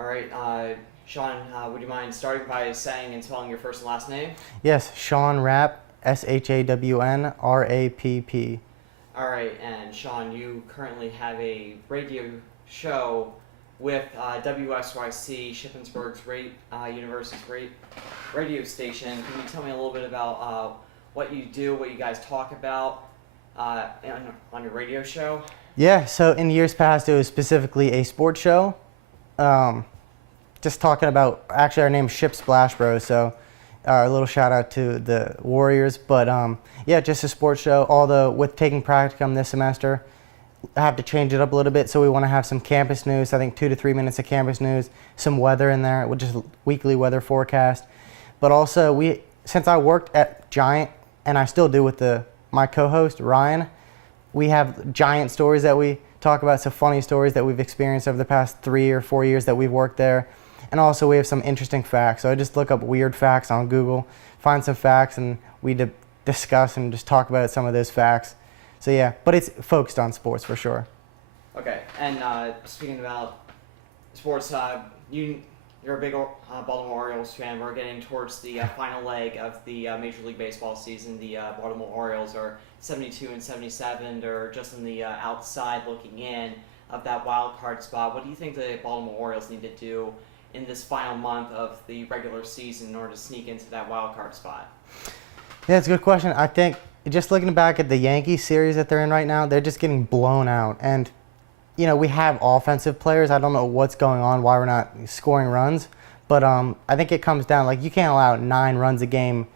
All right, Sean, would you mind starting by saying and spelling your first and last name? Yes, Sean Rapp, SHAWN RAPP. All right, and Sean, you currently have a radio show with WSYC, Shippensburg's University's radio station. Can you tell me a little bit about what you do, what you guys talk about on your radio show? Yeah, so in years past, it was specifically a sports show. Just talking about, actually, our name's Ship Splash Bros, so a little shout out to the Warriors. But yeah, just a sports show. Although with taking practicum this semester, I have to change it up a little bit. So we want to have some campus news. I think 2 to 3 minutes of campus news, some weather in there, which is weekly weather forecast. But also, since I worked at Giant, and I still do with my co-host Ryan, we have Giant stories that we talk about, some funny stories that we've experienced over the past 3 or 4 years that we've worked there. And also we have some interesting facts. So I just look up weird facts on Google, find some facts, and we discuss and just talk about some of those facts. So yeah, but it's focused on sports for sure. Okay, and speaking about sports, you're a big Baltimore Orioles fan. We're getting towards the final leg of the Major League Baseball season. The Baltimore Orioles are 72 and 77. They're just on the outside looking in of that wild card spot. What do you think the Baltimore Orioles need to do in this final month of the regular season in order to sneak into that wild card spot? Yeah, it's a good question. I think just looking back at the Yankees series that they're in right now, they're just getting blown out. And, you know, we have offensive players. I don't know what's going on, why we're not scoring runs. But I think it comes down, like, you can't allow 9 runs a game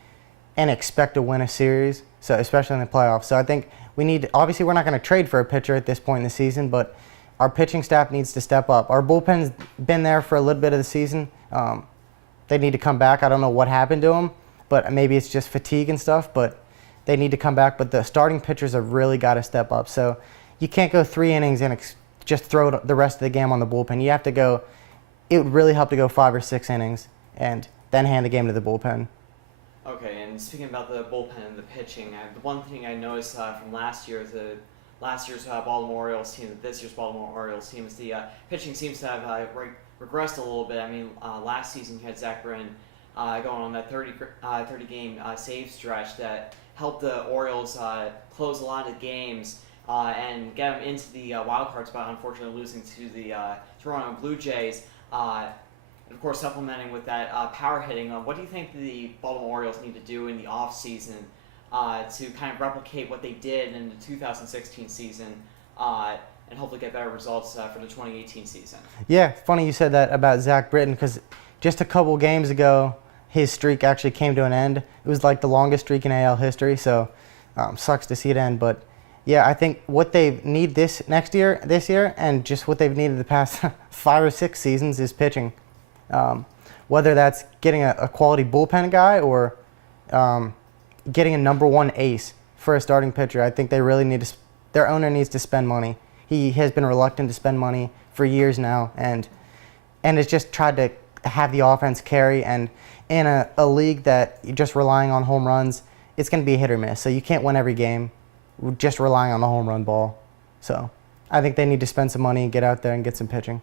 and expect to win a series, so especially in the playoffs. So I think we need, obviously we're not going to trade for a pitcher at this point in the season, but our pitching staff needs to step up. Our bullpen's been there for a little bit of the season. They need to come back. I don't know what happened to them, but maybe it's just fatigue and stuff, but they need to come back. But the starting pitchers have really got to step up. So you can't go 3 innings and just throw the rest of the game on the bullpen. You have to go, it would really help to go 5 or 6 innings and then hand the game to the bullpen. Okay, and speaking about the bullpen and the pitching, the one thing I noticed from last year's Baltimore Orioles team, this year's Baltimore Orioles team, is the pitching seems to have regressed a little bit. I mean, last season you had Zach Britton going on that 30-game save stretch that helped the Orioles close a lot of games and get them into the wild card spot, unfortunately losing to the Toronto Blue Jays. And of course, supplementing with that power hitting. What do you think the Baltimore Orioles need to do in the offseason to kind of replicate what they did in the 2016 season and hopefully get better results for the 2018 season? Yeah, funny you said that about Zach Britton, because just a couple games ago, his streak actually came to an end. It was like the longest streak in AL history, so sucks to see it end. But yeah, I think what they need this year, and just what they've needed the past 5 or 6 seasons is pitching. Whether that's getting a quality bullpen guy or getting a #1 ace for a starting pitcher, I think they really need to. Their owner needs to spend money. He has been reluctant to spend money for years now, and has just tried to have the offense carry. And in a league that you're just relying on home runs, it's going to be hit or miss. So you can't win every game just relying on the home run ball. So I think they need to spend some money and get out there and get some pitching.